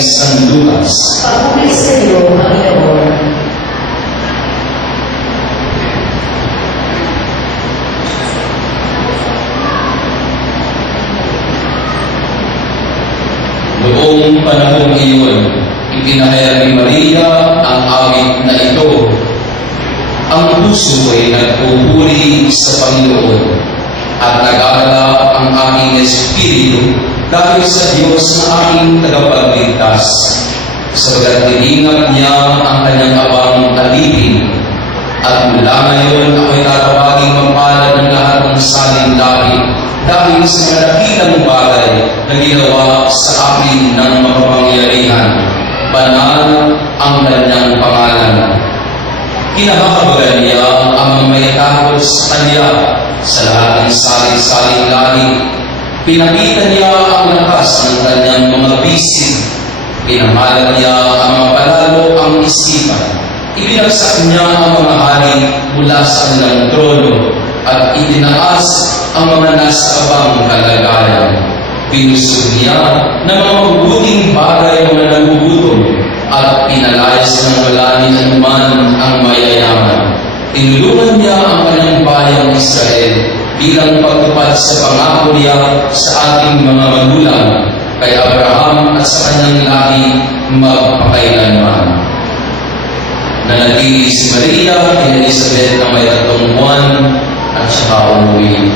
San Lucas. Papuri sa iyo, Panginoon. Noong panahong iyon, itinahayag ni Maria ang awit na ito. Ang puso ko'y nagpupuri sa Panginoon at nag-aalab ang aking espiritu dahil sa Diyos na aking tagapagligtas. Sabagat tiningap niya ang kanyang abang alipin, at mula ngayon ako'y tatawaging mapalad ng lahat ng saling lahi dahil sa mga dakilang bagay na ginawa sa akin ng makapangyarihan. Banal ang kanyang pangalan. Kinahabagan niya ang may takot sa kanya sa lahat ng saling-saling lahi. Pinakita niya ang lakas ng kanyang mga bisig. Pinamalag niya ang mapalalo ang isipan. Ibinagsak niya ang mga hari mula sa kanilang trono at itinaas ang mga nasa abang kalagayan. Pinusog niya ng mga mabubuting bagay ang mga nagugutom at pinalayas ng wala ni anuman ang mayayaman. Tinulungan niya ang kanyang bayang Israel bilang pagtupad sa pangako niya sa ating mga magulang, kay Abraham at sa kanyang lahi magpakailanman. Nanatili si Maria kay Elizabeth na may 3 buwan at saka umuwi.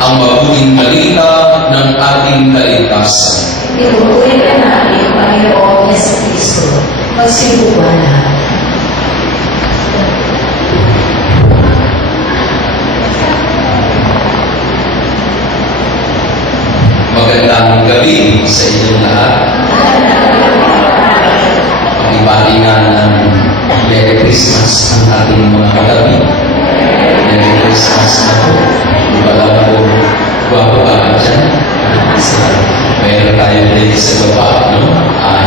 Ang mabuting balita ng ating kaligtasan. Pinupuri ka namin, Panginoon Yesu Cristo. Magsibuwan lahat. Magandang gabi sa inyong lahat. Pag-ibati nga ng Merry Christmas ang ating mga kagabi. Merry Christmas na po. Di ba lang po, guwapo ka dyan? Mayroon tayo din sa baba, no?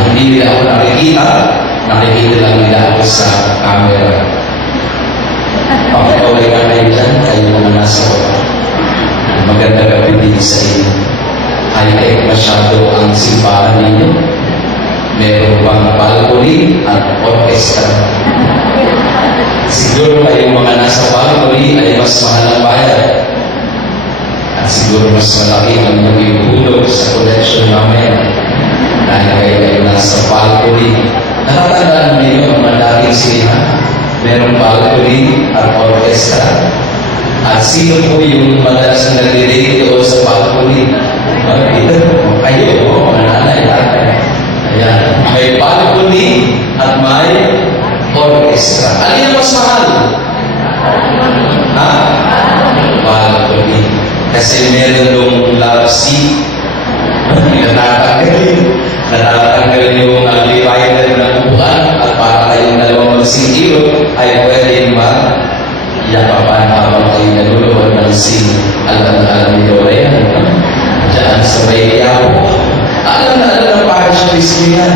Hindi nila ako nakikita lang nila ako sa camera. Pakikaway ka kayo dyan, kayo mga nasa baba. Magandang gabi din sa inyo. High-tech masyado ang simbahan ninyo. Meron pang balcony at orchestra. Siguro kayong mga nasa balcony ay mas mahal ang bayad. At siguro mas malaki ang maging hulog sa collection namin. Dahil kayo nasa balcony. Nakatandaan niyo ang malaking sinihan. Merong balcony at orchestra. At sino po yung madalas na nag-relate doon sa balcony? Kayo, mga nanay, tatay. Ayan. May balcony at may orchestra. Alin ang mas mahal? Ha? Balcony. Kasi meron yung love seat. Natatanggal yung divider ng upuan at para kayong dalawang magsingiro ay pwede mag-yapapan habang kayo nalulunod ng sing. Alam niyo rin. Diyan sa may yapo. Alam na para siya biskuyan.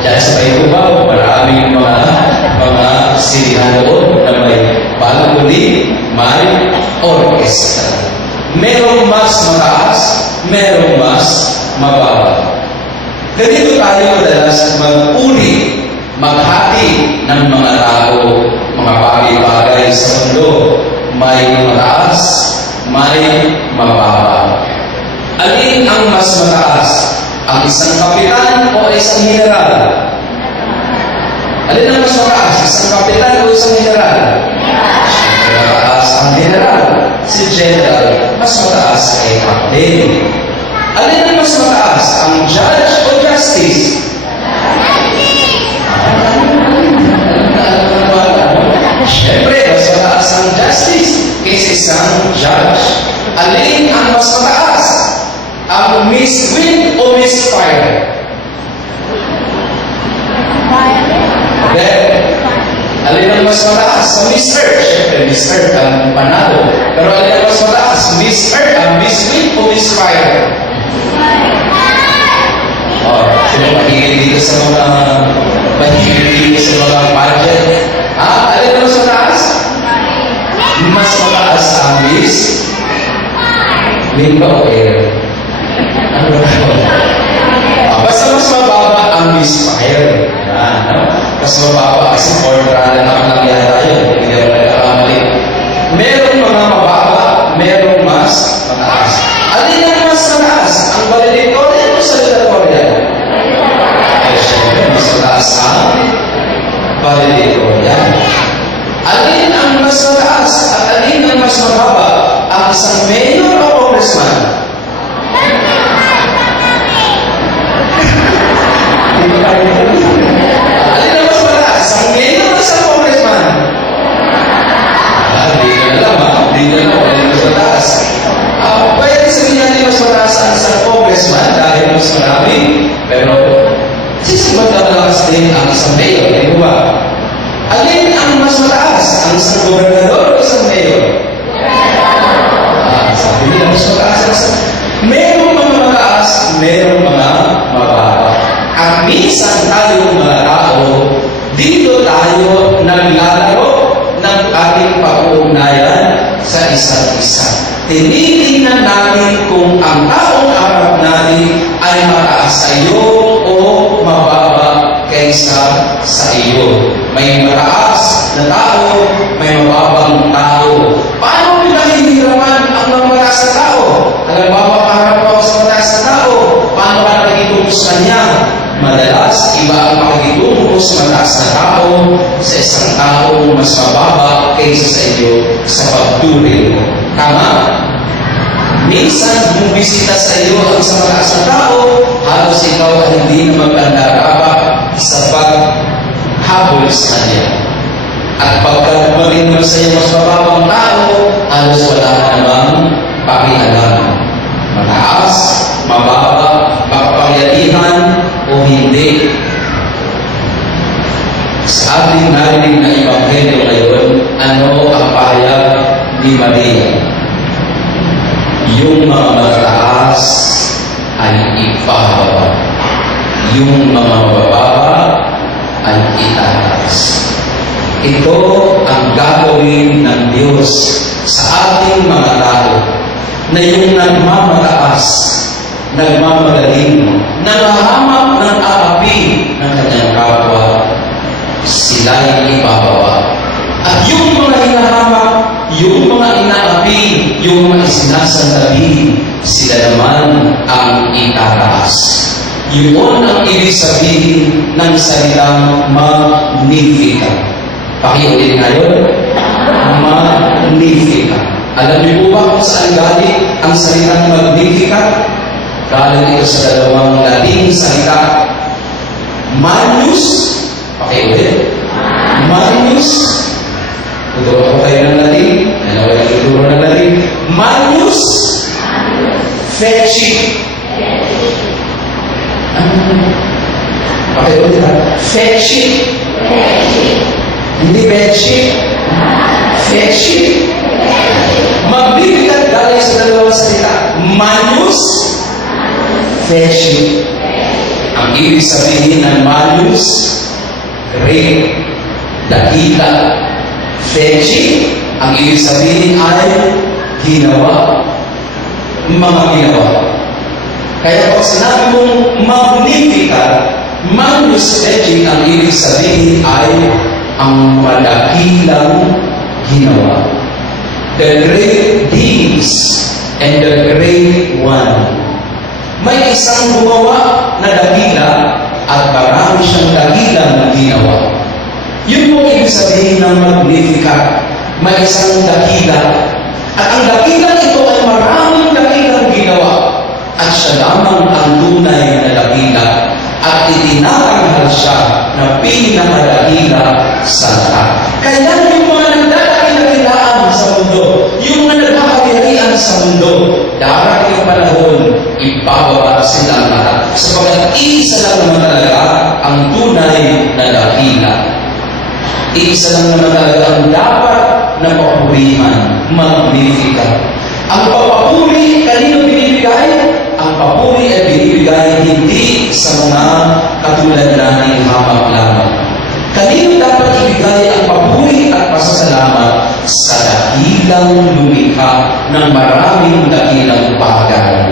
Diyan sa may kubaw, maraming mga sinihan doon na may balcony, may orchestra. Merong mas mataas, merong mas mababa. Ganito tayo madalas mag-uri, maghati ng mga tao, mga bagay-bagay sa mundo. May mataas, may mababa. Alin ang mas mataas? Ang isang kapitan o isang general? Alin ang mas mataas? Isang kapitan o isang general? Siyempre mataas ang general. Si general, mas mataas ay captain. Alin ang mas mataas? Ang judge o justice? Siyempre, mas mataas ang justice kaysa isang judge. Alin ang mas mataas? Ang Miss Wind o Miss Fire? Okay. Alin ang mas mataas? Sa Miss Earth. Siyempre, Miss Earth ang panalo. Pero alin ang mas mataas? Miss Earth, ang Miss Wind o Miss Fire? Sino mahihilig dito sa mga budget? Alin ang mas mataas? Mas mataas ang Miss Wind ba o air? Ano ba ito? Basta mas mababa ang misfire. Yan, no? Mas mababa kasi fortran lang yata yun. Hindi ako nagkakamali. Merong mga mababa, merong mas mataas. Alin ang mas mataas? Ang valedictorian o salutatorian? Ay, syempre, mas mataas ang valedictorian. Alin ang mas mataas at alin ang mas mababa? Ang isang mayor o congressman? Alin ang mas mataas? Ang mayor o isang congressman? Hindi ko alam ha. Hindi ko alam kung alin mas mataas. Pwede sabihin natin mas mataas ang isang congressman dahil mas marami. Pero, mas mataas din ang isang mayor. Hindi ko ba? Alin ang mas mataas? Ang isang gobernador o isang mayor? Sabi nila, mas mataas ang isang... Merong mga mataas, merong mga mababa. At minsan tayong mga tao, dito tayo naglalaro ng ating pag-uugnayan sa isa't isa. Tinitingnan natin kung ang taong harap natin ay mataas sa iyo o mababa kaysa sa iyo. May mataas na tao, may mababang tao. Paano pinahihirapan ang mga mataas na tao? Halimbawa, paharap ako sa mataas na tao. Paano ka nakikitungo sa kanya? Madalas, iba ang makikitungo sa mataas na tao sa isang taong mas mababa kaysa sa iyo sa pagturing. Tama? Minsan, bumisita sa iyo ang sa mataas na tao, halos ikaw ay hindi na maglandarapa sa paghabol sa kanya. At pagka dumating sa iyo mas mababang tao, halos wala ka namang pakialam. Mataas, mababa, makapangyarihan, o hindi. Sa ating narinig na Ebanghelyo ngayon, ano ang pahayag ni Maria? Yung mga mataas ay ipababa. Yung mga mababa ay itataas. Ito ang gagawin ng Diyos sa ating mga tao na yung nagmamataas, nagmamagaling, nanghahamak ng aapi ng kanyang kapwa, sila'y ibababa. At yung mga hinahamak, yung mga inaapi, yung mga sinasandabi, sila naman ang itataas. Yun ang ibig sabihin ng salitang magnificat. Pakiulit ngayon, magnificat. Alam niyo po ba kung saan galing ang salitang magnificat? Galing ito sa dalawang Latin salita. Magnus, pakiulit, Magnus, tuturo ako kayo ng Latin, ano kayo tuturo ng Latin? Magnus, feci. Pakiulit ha, feci. Hindi feci, feci. Magnificat galing sa dalawang salita. Magnus, feci. Ang ibig sabihin ng Magnus, great, dakila. Feci, ang ibig sabihin ay ginawa. Mga ginawa. Kaya pag sinabi mong magnificat, Magnus feci, ang ibig sabihin ay ang madakilang ginawa. The great deeds and the great one. May isang gumawa na dakila at marami siyang dakilang ginawa. Yun po ibig sabihin ng magnificat. May isang dakila at ang dakilang ito ay maraming dakilang ginawa at siya lamang ang tunay na dakila at itinatanghal siya na pinakadakila sa lahat. Kaya yung mga nagdadakilakilaan sa mundo, yung mga nagkakarihan sa mundo, darating ang panahon, ibababa sila ang lahat. Sapagat isa lang naman talaga ang tunay na dakila. Isa lang naman talaga ang dapat na papurihan, magnificat. Ang papuri, kanino binibigay? Ang papuri ay binibigay hindi sa mga katulad natin hamak lamang. Kanino dapat ibigay ang papuri at pasasalamat? Sa dakilang lumikha ng maraming dakilang bagay.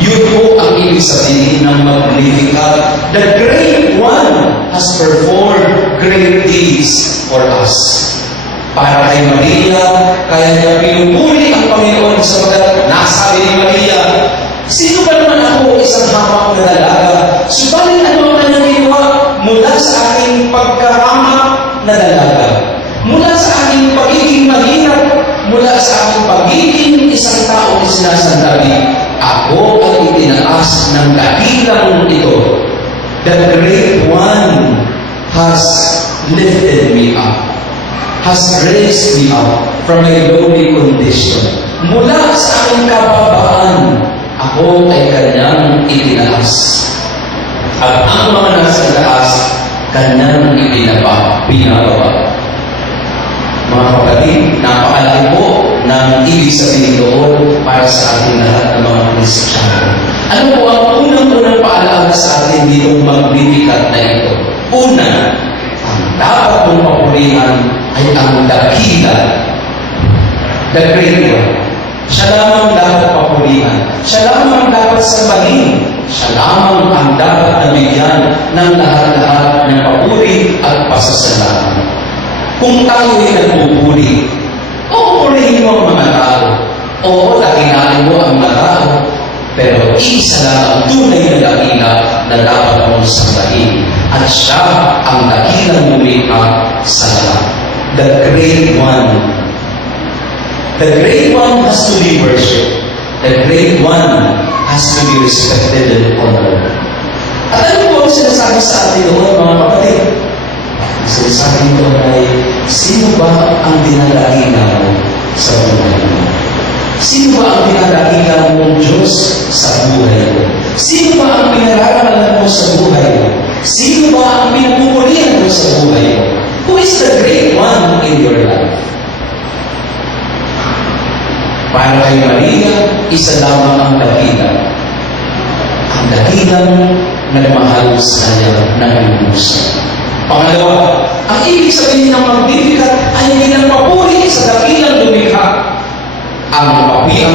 Yun po ang ibig sabihin ng Magnificat. The Great One has performed great deeds for us. Para kay Maria, kaya niya pinupuri ang Panginoon sapagat nasabi ni Maria, sino ba naman ako, isang hamak na dalaga? Subalit ano ang kanyang ginawa mula sa aking pagkahamak na dalaga? Mula sa aking pagiging mahirap, mula sa aking pagiging isang tao na sinasandabi, ako ay itinaas ng dakilang ito. The Great One has lifted me up, has raised me up from a lowly condition. Mula sa aking kababaan, ako ay kanyang itinaas. At ang mga nasa itaas, kanyang binababa. Mga kapatid, napakalaki po ng ibig sabihin doon para sa ating lahat ng mga Kristiyano. Ano po ang unang-unang paalaala sa atin ditong Magnificat na ito? Una, ang dapat mong papurihan ay ang dakila, the Great One. Siya lamang dapat papurihan. Siya lamang ang dapat sambahin. Siya lamang ang dapat nabigyan ng lahat-lahat ng papuri at pasasalamat. Kung tayo ay nagpupuri, purihin mo ang mga tao. Oo, dakilin mo ang mga tao. Pero isa lang ang tunay na dakila na dapat mong sambahin. At siya ang dakilang lumikha sa lahat. The Great One. The Great One has to be worshipped. The Great One has to be respected and honored. At ano po ang sinasabi sa atin doon, mga kapatid? Ang sinasabi doon ay, sino ba ang dinadakila mo sa buhay mo? Sino ba ang dinadakila mong Diyos sa buhay mo? Sino ba ang pinararalan mo sa buhay mo? Sino ba ang pinapupulihan mo sa buhay mo? Who is the Great One in your life? Para kay Maria, isa lamang ang dakila. Ang dakilang nagmahal sa kanya ng lubos. Pangalawa, ang ibig sabihin ng Magnificat ay hindi lang papuri sa dakilang lumikha. Ang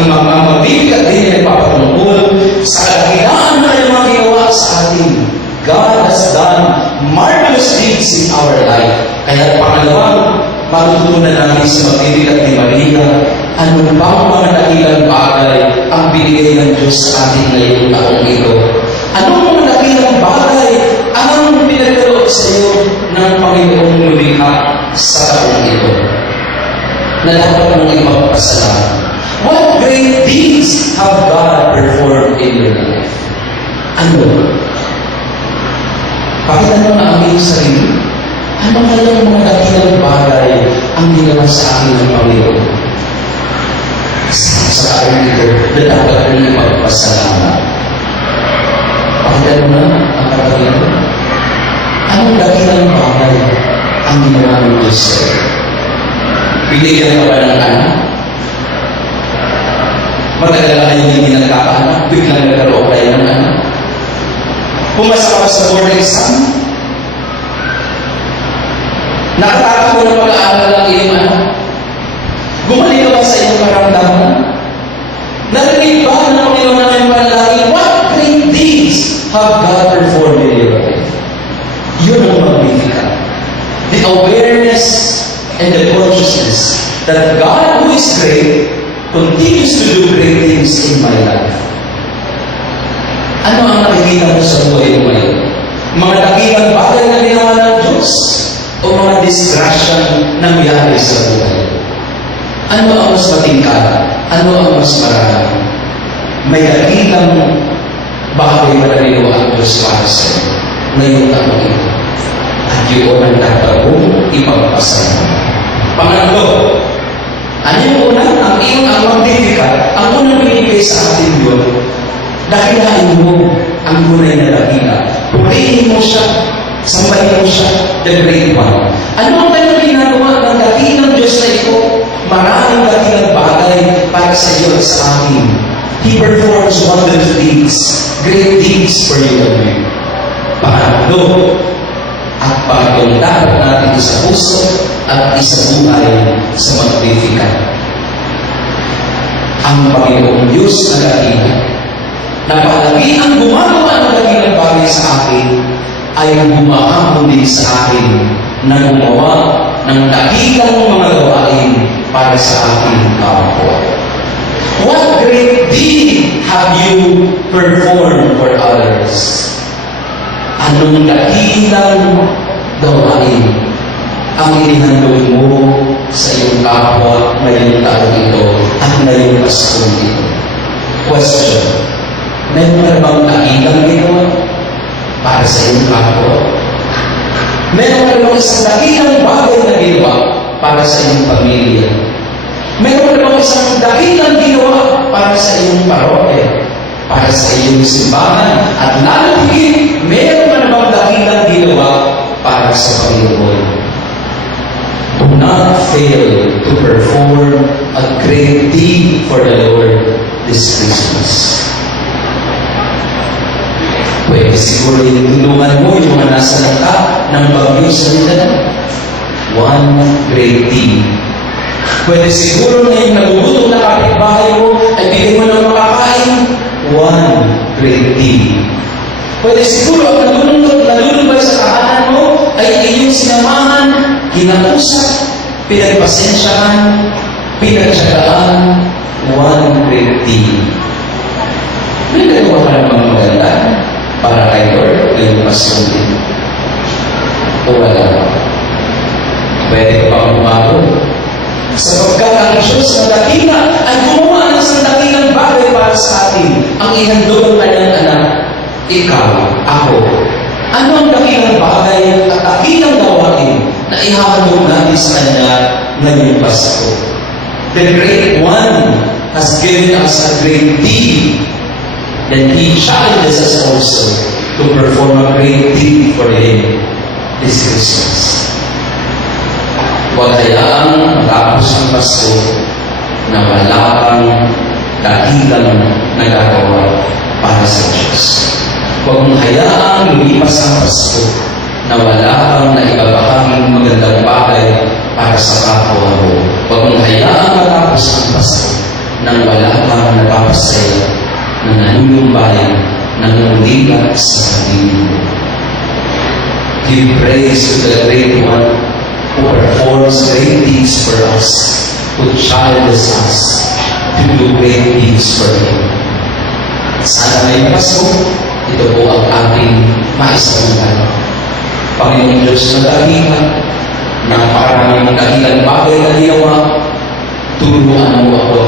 mga Magnificat din ay papatungkol sa dakilaan na kanyang mga ginawa sa atin. God has done marvelous things in our life. Kaya pangalawa, matutunan natin sa Magnificat ni Maria, ano bang mga dakilang bagay ang binigay ng Diyos sa atin ngayong taong ito? Anong mga dakilang bagay ang pinagkaloob sa iyo ng Panginoong lumikha sa taong ito? Na dapat mong ipagpasalamat. What great deeds have God performed in your life? Ano? Pakita mo na ang iyong sarili. Ano kayang mga dakilang bagay ang ginawa sa akin ng Panginoon? Sa araw ito, na dapat mong ipagpasalamat. Pakita mo na ang katabi mo. Anong dakilang bagay ang ginawa ng Diyos sa iyo? Binigyan ka ba ng anak? Matagal na kayo hindi nagkakaanak, biglang nagkaroon kayo ng anak. Pumasa ka sa board exam, nakatakot mo na pag-aaral ang iyong anak. Gumaling ka ba sa iyong karamdaman? Narinig ba ng Panginoon ng iyong panalangin? What great deeds have God performed in your life? Yun ang Magnificat. The awareness and the consciousness that God who is great continues to do great things in my life. Ano ang nakikita mo sa buhay mo ngayon? Mga dakilang bagay na ginawa ng Diyos o mga disgrasyang nangyari sa buhay? Ano ang mas matingkad? Ano ang mas marami? May dakilang bagay na ginawa ang Diyos para sa iyo ngayong taong ito. At yun ang dapat mong ipagpasalamat. Pangatlo, ano yung una? Ang iyong ang Magnificat, ang unang binigay sa atin yun, dakilain mo ang tunay na dakila. Purihin mo siya, sambahin mo siya, the Great One. Ano ang kanyang ginagawa ng dakilang Diyos na ito? Maraming dakilang bagay para sa iyo at sa akin. He performs wonderful deeds, great deeds for you and me. Pangatlo, at Panginoon dapat natin sa puso at isabuhay sa Magnificat. ang Panginoong Diyos na dakila. Na palagi ang gumagawa ng dakilang bagay sa akin ay gumahamon din sa akin na gumawa ng dakilang mga gawain para sa aking kapwa. What great deed have you performed for others? Anong dakilang gawain ang inihandog mo sa iyong kapwa ngayong taon ito at ngayong Paskong ito? Question. Meron ka bang dakilang ginawa para sa iyong kapwa? Meron ka bang isang dakilang bagay na ginawa para sa iyong pamilya? Meron ka bang isang dakilang ginawa para sa iyong parokya? Para sa iyong simbahan? At lalo higit, meron ka bang dakilang ginawa para sa Panginoon? Do not fail to perform a great deed for the Lord this Christmas. Pwede siguro yung tulungan mo yung mga nasa lata ng bagyo sa Mindanao. One great deed. Pwede siguro na yung nagugutom na kapitbahay mo ay bigay mo ng makakain. One great deed. Pwede siguro ang nalulunod sa tahanan mo ay iyong sinamahan, kinausap, pinagpasensyahan, pinagtsagaan. One great deed. May nagawa ka ng mga maganda para kay Lord ngayong Paskong ito. O wala. Pwede ka pang umago. Sapagkat ang Diyos na dakila ay gumawa ng isang dakilang bagay para sa atin. Ang ihandog ng kanyang anak, ikaw, ako. Ano ang dakilang bagay at dakilang gawain na ihahandog natin sa Kanya ngayong Pasko? The Great One has given us a great deed. Then He challenges us also to perform a great deed for Him this Christmas. Huwag hayaang matapos ang Pasko na wala kang dakilang nagagawa para sa Diyos. Huwag mong hayaang lumipas ang Pasko na wala kang naibabahaging magandang bagay para sa kapwa mo. Huwag mong hayaang matapos ang Pasko nang wala kang napapasaya na nanunumbay ng uligat sa sarili mo. Give praise to the Great One who performs great deeds for us, who challenges us to do great deeds for Him. Sana ngayong Pasko, ito po ang ating maisabutan. Panginoong Diyos na dakila, napakaraming dakilang bagay na ginawa, turuan mo ako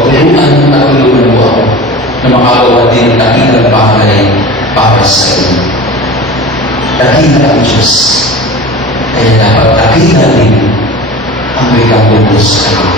na makagawa din ng dakilang bagay para sa iyo. Dakila ang Diyos, kaya dapat dakila din ang may kabubos ka.